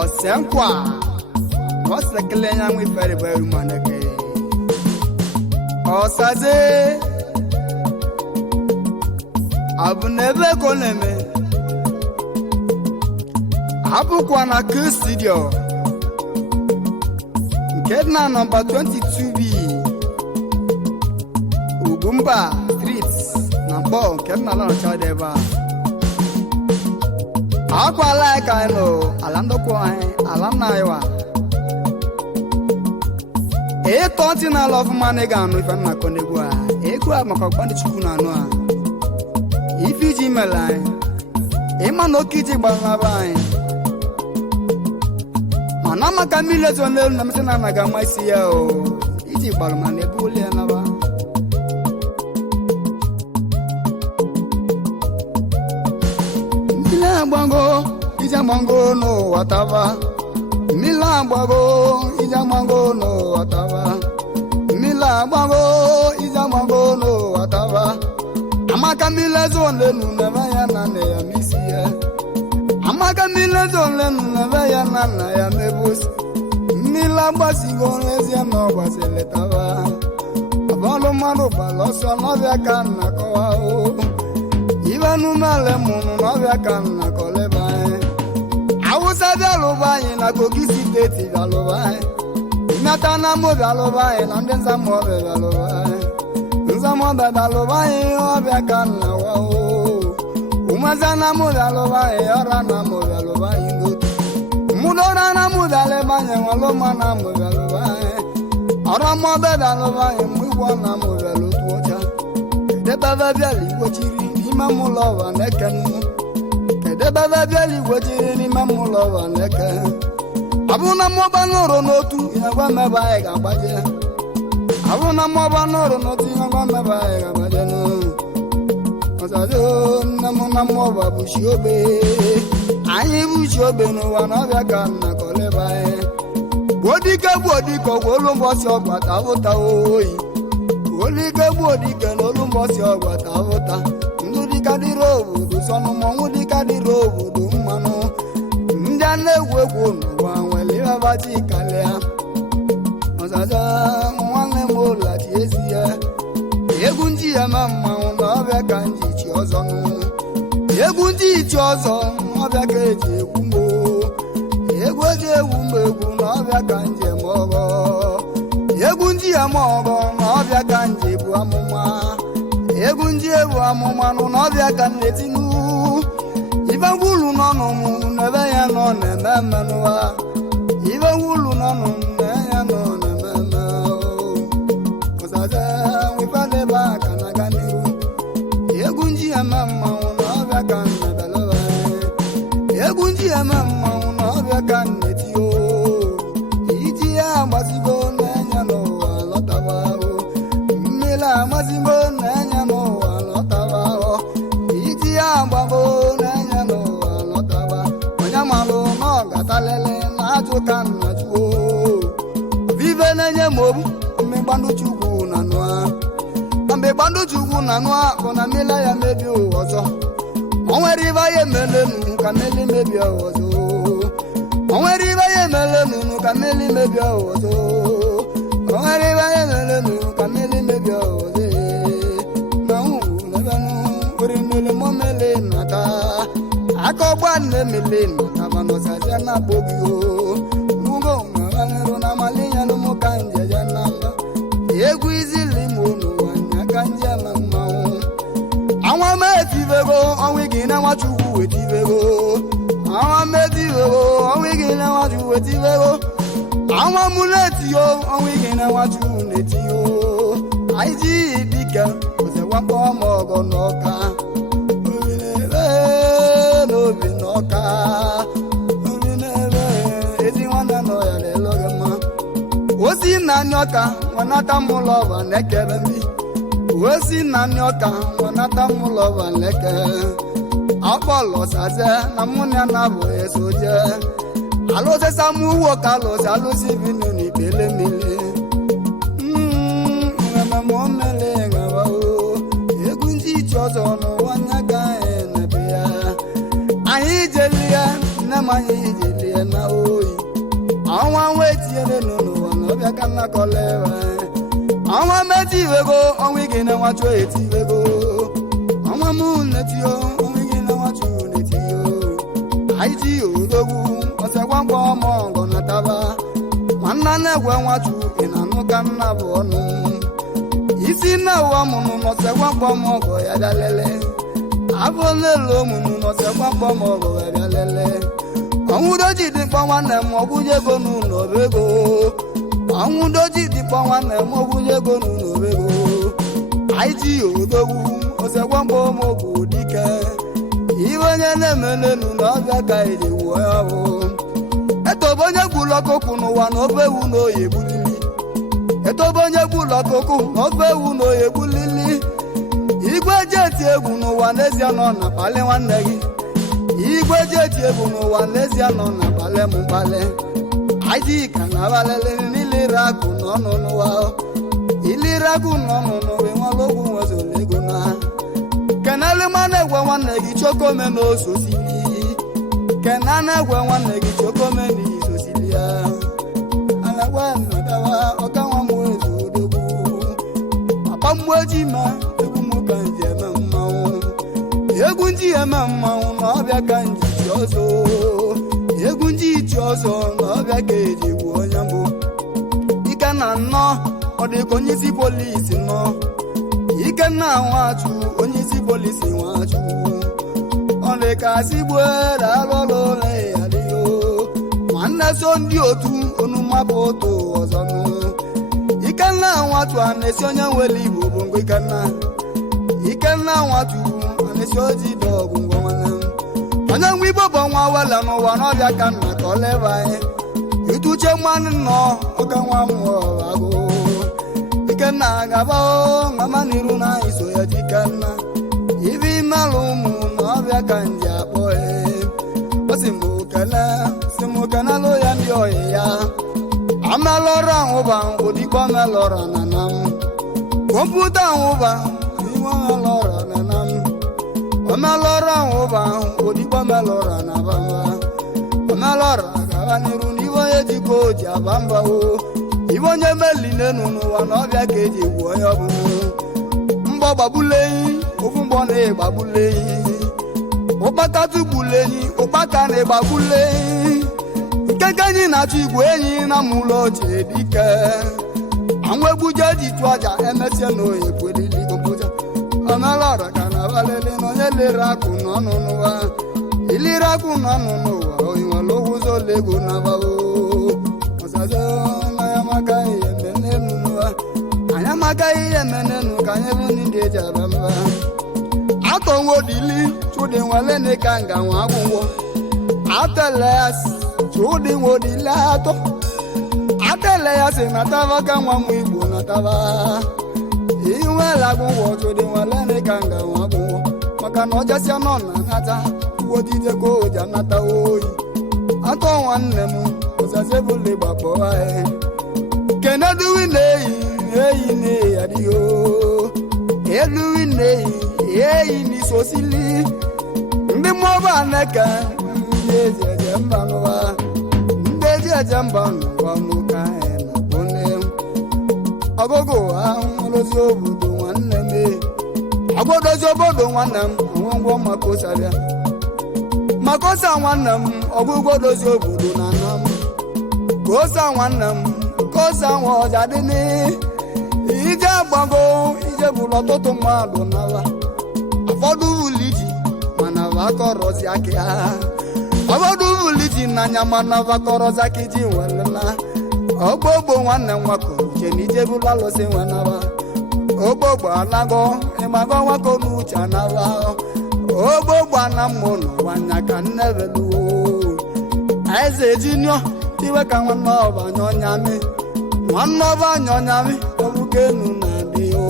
Osenkwa Osekele nyamwe fere baru manake Osaze Abunebe koneme Abukwa na K-Studio Kedna number 22B Ugumba Streets Nambo Kedna lana chadeba Akwa like I know Alando kwa Alana iwa Continental of Manegan if I'm not Conegua Equa Makapandi Chukuna Noa Ifiji Malai Emano Kiti Balabai Manama Camilla Zonel Namsana Nagama CEO Iti Balmane Bulianava Milambango Ijamango no Watava Milambango Ijamango no Watava Milambango Ijamango no Watava Amaka Milazone Nunava Yanane Yamisia Amaka Milazone Nunava Yanana Yamebus Milambasigo Lesia Nova Seletava Abalo Maruba Losa Novia Kana Koao Ivanu Malemunu Novia Kana Kolebae Awusa Valovae na Kokisi Teti Valovae Natana mo Valovae Nandenza mo Valovae Nzamo Valovae Ovia Kana Wao Umazana mo Valovae Arana mo Valovae Mudora na mo Valovae Waloma na mo Valovae Aramo Valovae Mwana mo Valovae Debava Vali Wachiri Imamu Lova Nekanu Debava Valley Wajiri Mamulova Neka Abuna Mobanoro Notu in a Wamabai Gabaja Abuna Mobanoro Notu in a Wamabai Gabajano Mazado Namuna Mova Bushiobe I Bushobe no one of your Kana Kolebae Wodika Wolumos of Watavota Wodika Olumos of Watavota Di road, sono mongudi di road, mano. Ndane wego no wa liva bati kalea. Ozaza mwane mola tiesia. Yegunji ya mama ona kanji chiozo no. Yegunji chiozo ona keje kumbo. Yegoje umbe kuna kanji mogo. Yegunji ya mogo ona kanji buamuma. Egunji ewu amumanu n'ọbịa ka nnetinu ibe ngwulu n'ọnụ n'ebe ya nọ na-ememenụwa ibe ngwulu n'ọnụ n'ebe ya nọ na-ememe ọzaze nwifadebe aka na aga n'ihu egunji eme mmanwụ n'ọbịa ka nnebelụwa egunji eme mmanwụ n'ọbịa ka nnetio iji ya agbazigo n'enya n'ụwa lọtaba mmiri amazigo n'enya n'ụwa lọtaba iji ya agbago n'enya n'ụwa lọtaba onye malụ n'ọgatalele na-ajụ ka nna juo vive na-enye m obu mmegbandu chukwu na nụa mgbe gbandu chukwu na nụa bụ na mmiri ya mebi ọzọ o nwere ibe ya emelenu ka mmiri mebi ọzọ o nwere ibe ya emelenu ka mmiri mebi ọzọ o nwere ibe ya emelenu ka mmiri mebi ọzọ Momele nata akọgba nemele nata banosaje na bogio mungo ngalo na malinya no mokanje janamba egwu izili monu wanya kanje mama awon metivego onwigi na nwachukwu wetivego awon metivego onwigi na nwachukwu wetivego awon muleti yo onwigi na nwachukwu netio aiji dika oze wapo mogo noka Binoka, ezi nwana no ya lelo gema. Osi na nyoka, wanata mulova nekebe mi. Osi na nyoka, wanata mulova neke. Apolo saze, na munya na boye soje. Alo se samu woka lo se alo si vinu ni pele mile. Ngama momele ngaba o. Egunji chozo no wanyaga ene beya. Ayi jelia na mayi jelia na o na koleva Anwa meti wego onwigi na wachu eti wego Anwa mu netio onwigi na wachu netio Aiji odogu osekwa kwa mongo na taba Manna negwe wachu inanuka na bonu Isi na wa munu no sekwa kwa mongo ya dalele Abolelo munu no sekwa kwa mongo ya dalele Anwudoji di kwa wane mwoguje gonu no bego Anwudoji di kwa wane mwoguje gonu no bego Aiji odogu osekwa kwa mongo dike Iwenye nemenenu na ọbịa iji wuo ya bụ Etobonye gwulọkụkụ n'ụwa na ofe ewu na oye gbulili Etobonye gwulọkụkụ na ofe ewu na oye gbulili Igwe ji eti egwu n'ụwa n'ezie nọ na kpali nwanne gị Igwe ji eti egwu n'ụwa n'ezie nọ na kpali m mkpali Aji ka na abalele n'iliri akụ n'ọnụ n'ụwa Iliri akụ n'ọnụ n'ụwa enwalogwu nwezolego na Kenale mane gwa nwanne gị chokome n'ososili Kenane gwa nwanne gị chokome n'isosili ya Alagwa nadawa ọka nwa m ezodogwu Papa mgbeji ma egwu m ka nji eme mmanwụ Egwu nji eme mmanwụ na ọbịa ka nji chi ọzọ Egwu nji chi ọzọ na ọbịa ka eji egwu onye mbụ Ike na nnọ ọ dịka onye isi polisi nọ Ike na nwachụ onye isi polisi nwachụ ọ dịka sigbuere alụlụ ụlọ ya dịyo nwanne so ndị otu onumapụ otu ọzọ nụ Ike na nwachụ a na-esi onye nwere Igbo bụ ngwa Ike na nwachụ a na-esi oji dọgụ ngwa nwanne onye nwe Igbo bụ nwa wele n'ụwa n'ọbịa ka nna ka ọ leba anyị ituche mmanụ nnọọ ọka nwa mmụọ agụ Ikenna gaba o mama niru na iso ya jikanna Ibi malumu na ọbịa ka nji akpọ Osimokana lo ya ndị oyi ya Amalọra nwụba odikwa melọra na nam Kọmputa nwụba iwe melọra na nam Omelọra nwụba odikwa melọra na bamba Omelọra gaba niru n'iwe ejikwa oji abamba o Ibonye meline n'ụwa na ọbịa ka eji egwu onye ọbụla Mgbọ gbagbuleyi ofu mgbọ na-egbagbuleyi Ụkpaka tugbuleyi ụkpaka na-egbagbuleyi Nkeke anyị na-achọ igwe enyi na mụlọ oche dike Anwegbuje ji tụ aja emesie na oye kwelili kọmputa Omelọra ka na abalele na onye lere akụ n'ọnụ n'ụwa Iliri akụ n'ọnụ n'ụwa oyiwala ogwuzo lego na bao Ọsazo Anyamaka ihe menenu ka anyị bụ ndị eji aba mba Atọ ngodili chụdị nwale ne ka nga nwa agwụgwọ Atele ya si chụdị ngodili atọ Atele ya si nataba ka nwa m Igbo nataba Iwele agwụgwọ chụdị nwale ne ka nga nwa agwụgwọ Maka na ọjasịa nọ na nata Wodide ka oja nata oyi Atọ nwanne m Ọzazebule gbapọ anyị Keneduwi eyi ne adiyo Eluwi eyi ni sosili Ndị mọba neka Ndị ejeje mba n'ụwa Ndị ejeje mba n'ụwa n'ụka na bone Ọgụgụ ahụ ọlọzi obodo nwanne m Ọgọdozi obodo nwanne m Ọgwụgwọ makosabịa Makosa nwanne m Ọgụgụ dozi obodo na nna m Kosa nwanne m Kosa nwa ọja dị ni Ije agbago ije bụrụ ọtụtụ mmadụ n'ala Ụfọdụ uliji mana vakọrọzi akị ha Ụfọdụ uliji n'anya mana vakọrọzi akị ji nwelena Ogbogbo nwanne nwakọ uche na ije bụrụ alụsị nwenaba Ogbogbo anago ịmago nwakọ n'uche anaba Ogbogbo anamụ n'ụwa nya ka nnebeluo Eze Junior iwe ka nwanne ọba nyọnyamị Nwanne ọba nyọnyamị ọbụkenu na dị o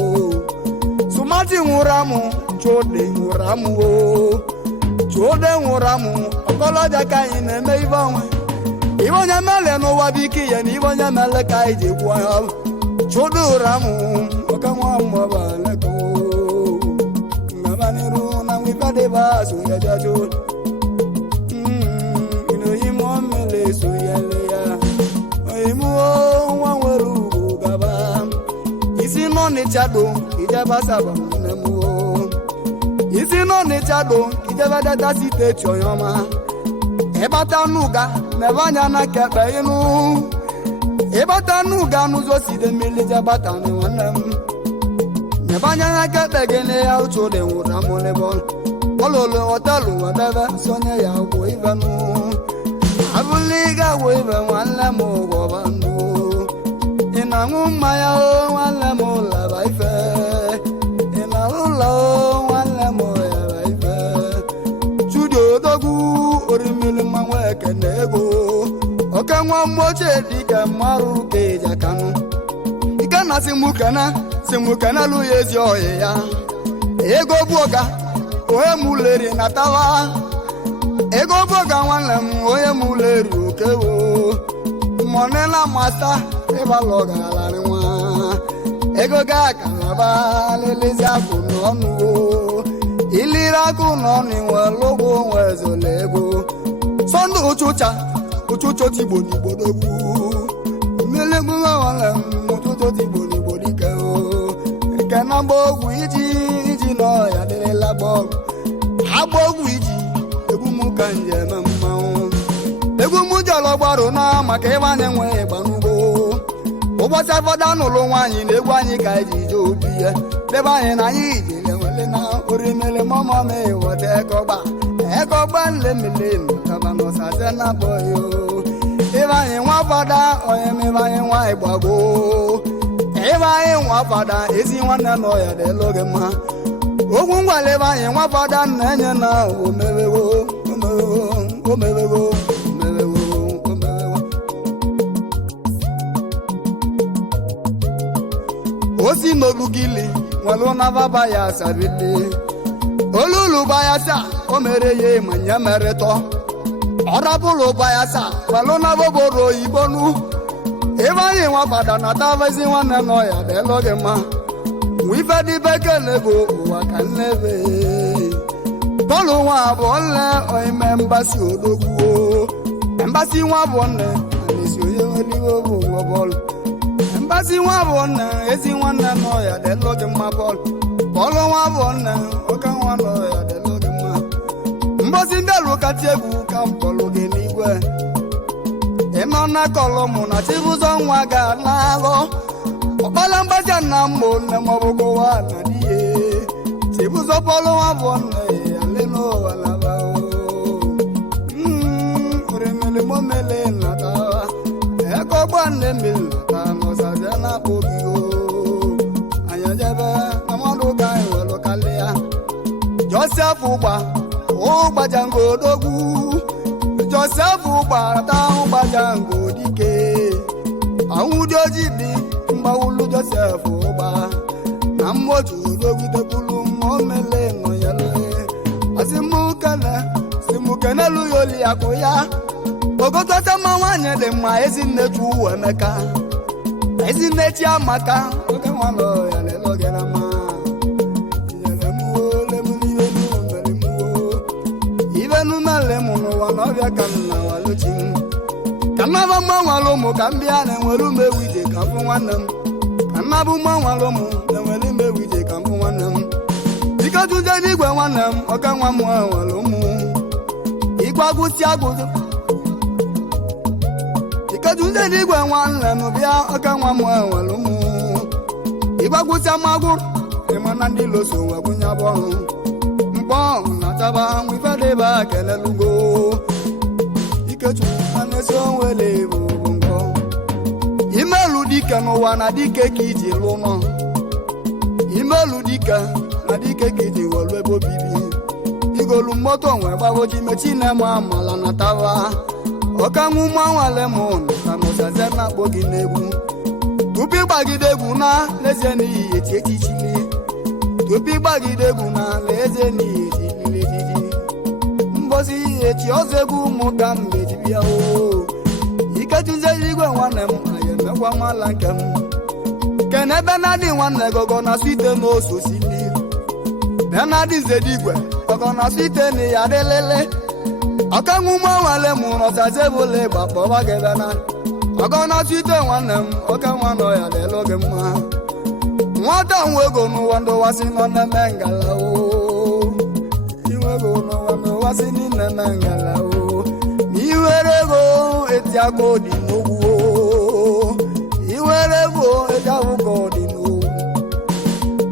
Sumati nwụrụ amụ Chode nwụrụ amụ o Chode nwụrụ amụ ọkọlọja ka anyị na-eme ibe onwe Ibe onye mele n'ụwa bụ ike ya na ibe onye mele ka anyị ji gwuo ya Chode nwụrụ amụ ọka nwa amụ ọba leko Ngaba n'iru na nwife dịba so ya jajo Inoyi mọ mmele so ya le ya Oyimu nwa nwere ugbo n'Ọnịcha do ijebe Asaba nwanne m isi n'Ọnịcha do ijebe Delta steeti onye ọma ịbata n'ụga mebe anya na kekpe ịnụ ịbata n'ụga n'ụzọ side mmiri jebata na nwanne m mebe anya na kekpe gị na ya uche dị nwụra m n'ebe ọlụlụ họtelụ wedebe sonye ya gwụ ibe nụ abụla ịga gwụ ibe nwanne m gwọba ndụ ị na-aṅụ mmanya o nwanne m laba ife ị na-arụ ụlọ o nwanne m yaba ife Chudi Odogwu orimiri mmanwụ ekene ego oke nwa mgbochie dike mmarụ ka eji akanụ ike na simukene lụ ya ezi ọhịa ya ego bụ ọga onye muleri na tawa ego bụ ọga nwanne m onye muleri okewo monela masta ịbalụ ọgararị nwa ego ga-akalaba lelezi akụ n'ọnụ iliri akụ n'ọnụ nwe lụgwụ nwe ezole ego sọndụ ụchụcha tigbo n'igbo dogbu mmelegbu nwanne m ụchụcha tigbo n'igbo dike nke na agba ogwu iji n'ọhịa dịrịla agba ogwu iji egwu m ka njem mmanwụ egwu m jọrọ gbarụ na maka ịba anyị nwe ịgbanugbo ụbọchị afọdụ n'ụlọ nwaanyị na egwu anyị ka eji ije obi ya debe anyị na anyị ijele nwele na orimele mama m ịghọta ekọgba nlemele nọtaba n'ọsaze na bọyo ịba anyị nwa fada onye mebe anyị nwa ịgbago ịba anyị nwa fada ezi nwanne nọ ya dịlụ gị mma ogwu ngwale ebe anyị nwa fada na-enye na omewewo osi n'olugili nwere nababa ya sabili olulu bayasa o mere ya manya meretọ ọrabụlụ bayasa nwere naboboro ibonu ebe anyị nwabada na tavazi nwanne nọ ya dịlụ gị mma wife dị bekele bụ ụwa ka nnebe tọlụ nwa abụọ nne oime mbasi odogwu mbasi nwa abụọ nne alesi onye nweliwe bụ nwa bọọlụ mbasi nwa abụọ nne ezi nwanne nọ ya dịlụ gị mma bọọlụ nwa abụọ nne oke nwa nọ ya dịlụ gị mma mbosi ndị alụkati egwu ka m kpọlụ gị n'igwe ịnọ na kọlụmụ na chibụzọ nwa ga na-alụ ọkpala mgbaja nna mmụ nne maọbụ gụwa na dihe chibụzọ pọlụ nwa abụọ nne ya lenụwa laba orimili momele natawa ekọgba nne mmiri nata n'ọsazia na-akpọ gị anya jebe na mmadụ ka anyị welụ kalịa Joseph ụgbajango odogwu Joseph ụgbata ụgbajango dike anwụdị oji dị mgbawulu Joseph ụgba na mmoji odogwudekwulu mmomele nọ ya lee asimukenelu ya oli akụ ya ogototama nwanyị dị mma ezinne Chukwu Emeka ezinne Chiamaka oge nwanọ ya lelogera ma ivenumele n'ụwa n'ọbịa ka nna waluchi ka nnaba mmanwalụ ụmụ ka m bịa na-enwere umewu ije ka mbụ nwanne m ka nnabụ mmanwalụ ụmụ na-enwere umewu ije ka mbụ nwanne m iketuje n'igwe nwanne m ọka nwa m nwere ụmụ ịgbagụsi agụzụ iketuje n'igwe nwanne m bịa ọka nwa m nwere ụmụ ịgbagụsi amagụ ịma na ndị loso wegwunye bụ ọrụ nataba nwifedebe akelelugo Ikechukwu anesi onwele bụ ngọ imelu dike n'ụwa na dike ka iji lụ nọ imelu dike na dike ka iji welu ebe obibi igolu moto nwe gbagoji mechi na-eme amala na taba ọkanwu mmanwale m na n'ụzaze na-akpọ gị n'egwu tupu ịgbagide egwu na n'ezie n'ihi eti echichili tupu ịgbagide egwu na n'ezie n'ihi mbosi echi ọzọ egwu ụmụka mbejibịa Ikechuzie igwe nwanne m anyị emekwa nwala nke m kene Benadi nwanne gogo na site n'ososili Benadi Nzedigwe gogo na site na ya dịlele ọkanwu mmanwale m n'ọsazebole gbakpọba gị Benadi gogo na site nwanne m ọka nwa nọ ya dịlụ gị mma nwata nwego n'ụwa ndụwasị nọ na-eme ngala o inwego n'ụwa ndụwasị n'ime ngala o iwere ego eti aka dị n'ogwu o iwere ego eti awụka dị n'ogwu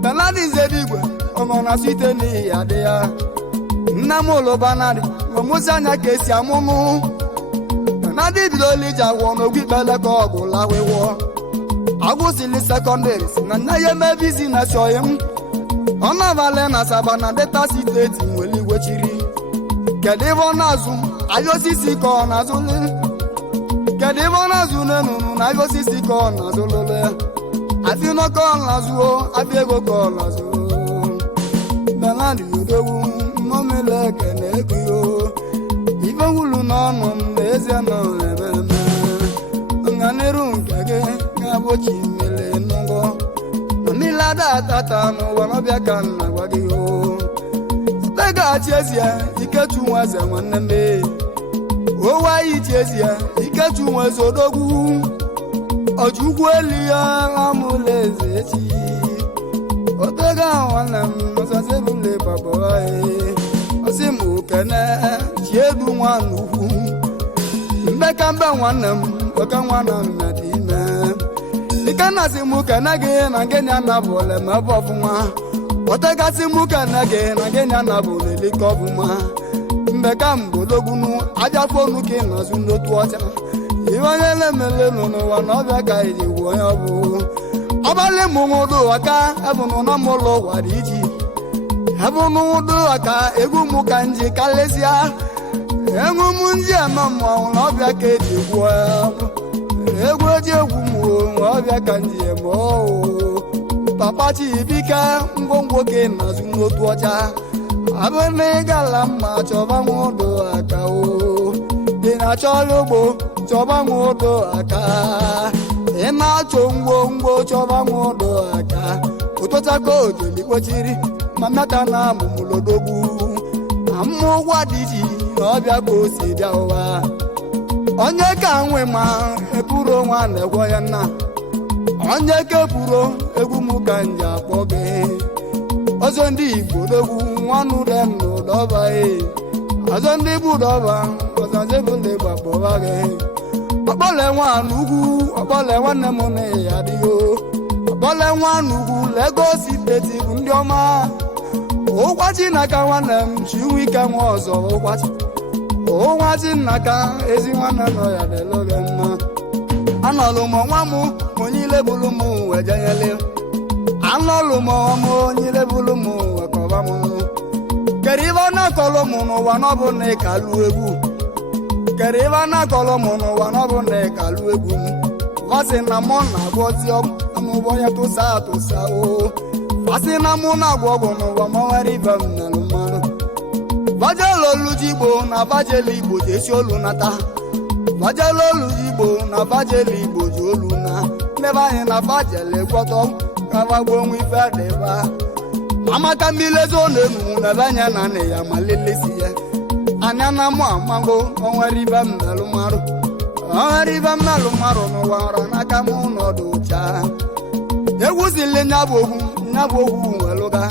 Benadi Nzedigwe ọnọ na site n'ihi adị ya nna m ụlụbanadị ọmụsị anya ka esi amụmụ Benadi bidola ije agwọ n'ogwu ikpele ka ọgụ lawịwọ agwụsịlị sekọndịrị si na nne ya eme bizinesi ọyị m ọ na-abalị na Asaba na Delta steeti nwere igwe chiri kedu ebe ọ na-azụ ahịa osisi ka ọ na-azụ kedu ebe ọ na-azụ n'enunu na ahịa osisi ka ọ na-azụ lụle afịnọ ka ọ na-azụ afịa ego ka ọ na-azụ Benadi odogwu mmọmele ekene ego ife wulu n'ọnụ m na ezie nọ ememe nganiru nke gị ga-abụchi mmele n'ụgwọ mmiri ada atata n'ụwa n'ọbịa ka nna gwa gị o teghachi ezie Ikechu Nweze nwanne m owe anyị chi ezie Ikechu Nweze odogwu ọjụgwu eli ya amụla eze echi otega nwanne m ọzazebule baba ọsị m okene chiedu nwa n'ugwu mbeka mbe nwanne m oke nwana m na dị ime ike na-asị m kene gị na gịnị anabụle m ebe ọfụma otegasị m kene gị na gịnị anabụle elike ọfụma mbeka mgbodogwunu ajafonu ka ị nọzụ n'otu ọcha iwe onye na-emele n'ụwa na ọbịa ka iji gwu onye ọbụ ọbalị mụnwụdụ aka ebụnụ na mụlụ gwara iji ebụnụwụdụ aka egwu m ka nji kalesịa egwu m ndị ama mmanwụ na ọbịa ka eji gwu egwu eji egwu m ọbịa ka nji eme papa Chibuike ngwongwo ka ị na-azụ n'otu ọcha abụ na ịgala mma chọba nwụdụ aka dị na chọrọ ugbo chọba nwụdụ aka ị na-achọ ngwongwo chọba nwụdụ aka ụtụchaka ojeli kpochiri ma mmata na amụmụlodogwu amụ ụgwọ dị ji na ọbịa ka o si bịa ụwa onye ka nwe ma eburu nwa na-egwo ya nna onye ka eburo egwu m ka nji akpọ gị ọzọ ndị Igbo dogwu nwanụ dem n'ụdọba ọzọ ndị bụ dọba ọzazebule gbakpọba gị ọkpọle nwa n'ugwu ọkpọle nwanne m na ya adịghị ọkpọle nwa n'ugwu Lagos steeti bụ ndị ọma ụgwachi n'aka nwanne m Chinwike nwa ọzọ ụgwachi n'aka ezi nwanne nọ ya dịlụgị mma anọlụ m nwa m onye ilebulu m wejenyele anọlụ m ọnwa m onye ilebulu m wekọba m kere ibe ọ na-akọlụ m n'ụwa n'ọbụ na ịkalụ egwu kere ibe a na-akọlụ m n'ụwa n'ọbụ na ịkalụ egwu m vasị na mụ na-agwọzi ọmụbọ ya tụsa atụsa vasị na mụ na-agwọ ọgwụ n'ụwa ma nwere ibe m nalụ mmanụ vajelu olujigbo na vajelu Igbo ji esi olu nata vajelu olujigbo na vajelu Igbo ji olu na ndebe anyị na vajelu gwọtọ kavagbo onwe ife dịba amaka mmilezi ọ na-enu na ebe anya na nne ya ma lelesi ya anya na mụ amago onwere ibe mmelụ marụ n'ụwa ọra n'aka m n'ọdụ ụcha egwu sili nya bụ ogwu welụga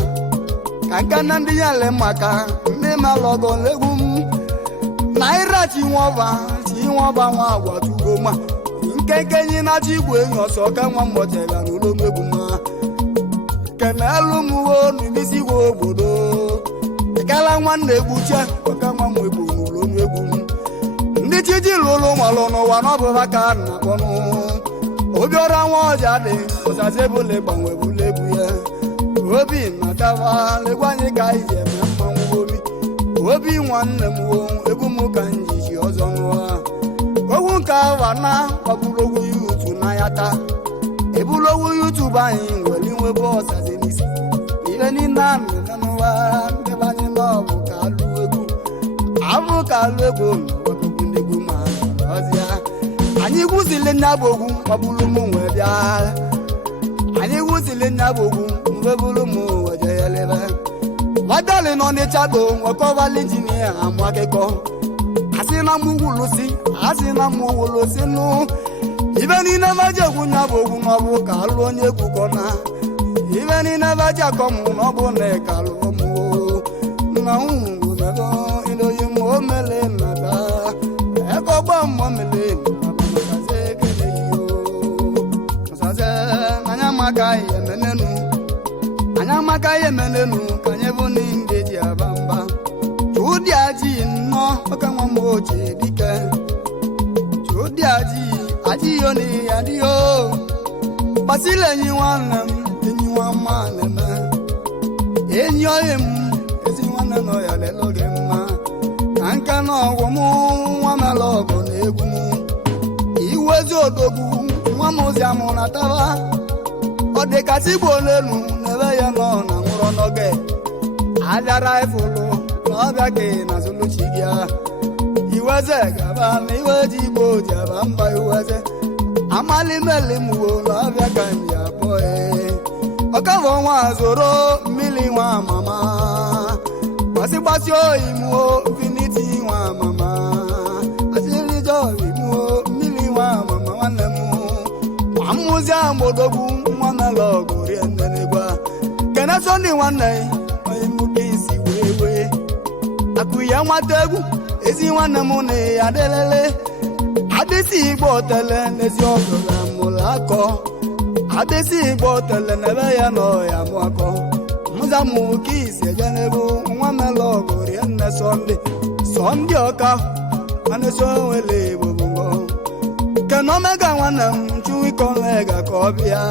ka nke na ndị ya le maka ndị malọgọ egwu m naira chinwọba nwa agwatugo ma nke nyi na-achọ igwe enyi ọsọ ka nwa mmọchega n'ụlọ megwu ma kenelu m n'imisi igwe obodo ịkala nwanne egbuche ọka nwa m egbu n'ụlọ egwu m ndị chiji lụlụ malụ n'ụwa n'ọbụba ka na-akpọnụ obiọra nwa ọja dị ụzazebule gbanwebule egwu ya obi na dava legwu anyị ka anyị ji eme mmanwụ obi nwanne m egwu m ka njiji ọzọ n'ụwa ogwu nke awa na gbagburu ogwu yutu na ya taa ebulu ogwu yutubu anyị nwere inwebe ọzazi n'isi ihe niile amị n'ụwa ndebe anyị n'ọbụ ka alụ egwu n'ọgbakọgbu ndị egwu ma ọzịa anyị gwuzili nya bụ ogwu gbagburu m wee bịa anyị gwuzili nya bụ ogwu mgbe buru m weje ya lebe wadali nọ n'ịchado nwekọwali injinia amụ akụkọ asị na m wulusi nụ ibe niile maji egwu nya bụ ogwu n'ọbụ ka alụ onye egwu kọ na ibe ni na baja komu no bo ne kalu mu na ungu na go ilo yimo mele nada e ko gbo mo mele kaze kele yo saze anya maka ye menenu kanye bo ni ndeji abamba chudi aji no oka nwa mo je dike chudi aji yo ni adio basile nyi nwanne m enyi nwa mane me enyi oyem ezi nwanne no ya lelo ge mma ka nka na ọgwụ m nwa mala ọgụ na egwu m iwezi odogwu nwa m ozi amụ na taba ọ dị kasị igbo n'elu n'ebe ya nọ na nwụrọ n'oge abịara ifụlụ na ọbịa ka na zuluchi gị iweze gaba na iwe ji igbo ji aba mba iweze amalimeli mwo na ọbịa ka m ya abụọ ọkavọ nwa zoro mmiri nwa mama gbasi oyi mwo finiti nwa mama asịrịjọ imuo mmiri nwa mama nwanne m amụzi agbodogwu nwa mela ọgụ rie nnenegwa kene sọnde nwanne onye mụke isi wee akụ ya nwata egwu ezi nwanne m na ya delele adịsị igbo tele n'ezi ọbụla mụrụ akọ adịsị igbo tele n'ebe ya nọ ya mụ akọ mụza mụ ka isi eje n'ebe nwa mela ọgụ rie nne sọnde ọka anụsọ nwele ebobongo kena omega nwanne m chuwikonlega ka ọ bịa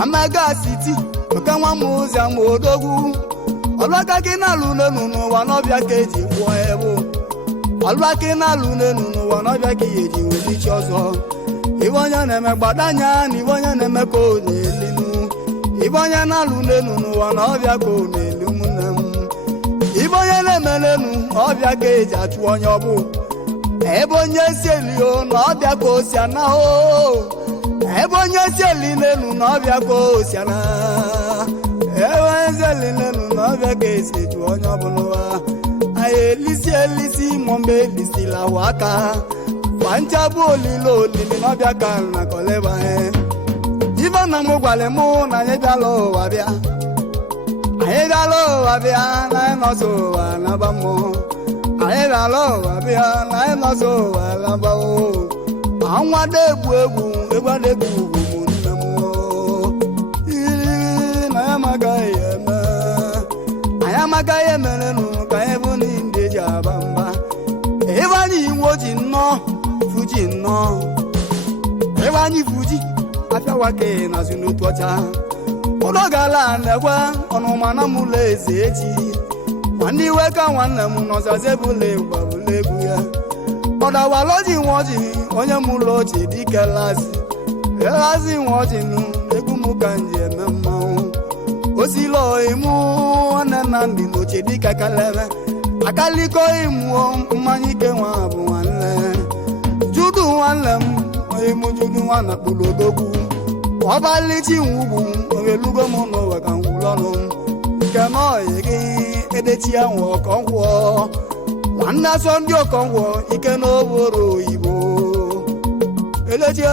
amega siti oke nwa m ozi ama odogwu ọlụaka gị na-alụ n'elu n'ụwa n'ọbịa ka eji gwụọ ebe ọlụaka ị na-alụ n'elu n'ụwa n'ọbịa ka eji welichi ọzọ ibe onye na-eme gbadanya na ibe onye na-eme ka ọ na-elinu ibe onye na-alụ n'elu n'ụwa n'ọbịa ka ọ na-eli ụmụnne m ibe onye na-eme n'elu ọbịa ka eji achụ onye ọbụ ebe onye si elio na ọbịa ka o si ana ebe onye si eli n'elu na ọbịa ka o si ana ebe onye si eli n'elu na ọbịa ka esi eju onye ọbụla anyị elisi mọ mgbe elisila aka gba nchabụ olili na ọbịa ka na kọleba ibe na m gwara mụ na anyị bịala ụwa bịa na anyị nọsọ ụwa naba mmụọ anyị bịala ụwa bịa na anyị nọsọ ụwa labawo anwa na-egwu egwu na-egwu ugwu nne m iri na ya amagaghị emerenụ ka anyị bụ ndị eji aba mba ebe anyị iwu ji nnọọ fuji nnọọ ebe anyị fuji apịawake nazụ n'otu ọcha ụlọ gala na-ekwe ọnụma na mụlọ eze echi nwanne iwe ka nwanne m nọzazebụla gbabụla egwu ya ọdawaloji nwoji onye mụlọ ochi dike lazi nwoji nụ egwu m ka nji eme mmanwụ osilo imu nwanne nna ndị n'oche dike kalebe akaliko imuo mmanya ike nwa bụ nwanne judu nwanne m onye mụ judu nwanna kpụrụ odogwu ọbalichi nwugwu ogelugo m n'ụwa ka ngwụlọnụ nke n'ọyị gị edechi ya nwe ọkọngwọ nwanne asọ ndị ọkọngwọ ike n'oboro oyibo edechi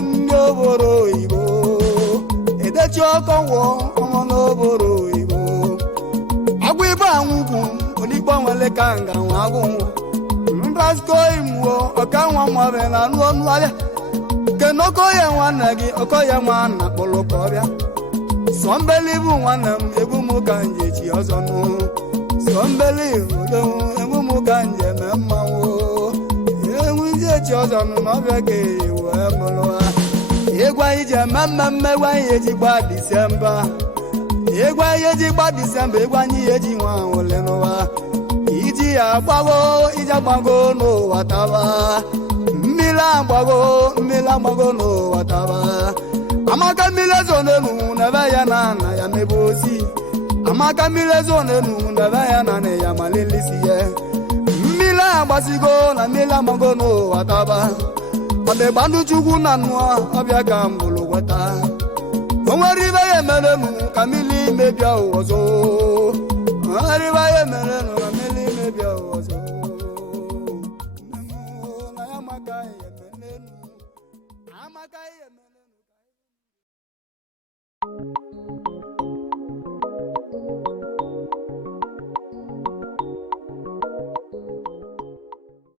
ndị oboro oyibo edechi ọkọngwọ ọnwụ n'oboro oyibo agwụ ibe anwụgwu onikpo nwele ka nga nwa agwụnwụ nrasko imuo ọka nwa mmabe na anụ ọnụ ahịa kena okoye nwanne gị okoye nwanna kpụrụ ka ọbịa sọmbeli bụ nwanne m egwu m ka nje chi ọzọ nụ sọmbeli odo egwu m ka nje eme mmanwụ egwu nje chi ọzọ nụ na ọbịa ka wee mụrụ ha egwu anyị ji eme mmemme egwu anyị eji gba disemba egwu anyị eji gba disemba egwu anyị eji nwa ole n'ụwa iji ya agbago iji agbago n'ụwa taba mmiri agbago n'ụwa taba amaka mmiri ezo n'elu n'ebe ya na ana ya mebe ozi amaka mmiri ezo n'elu n'ebe ya na ana ya malilisi ya mmiri agbasigo na mmiri agbago n'ụwa taba ọdịgba ndụ chukwu na nnụọ ọbịa ka mbụlụ gweta o nwere ibe ya emerenu ka mmiri mebia ụwọzọ o nwere ibe ya emerenu ka mmiri mebia ụwọzọ na ya amaka ya emenenu amaka ya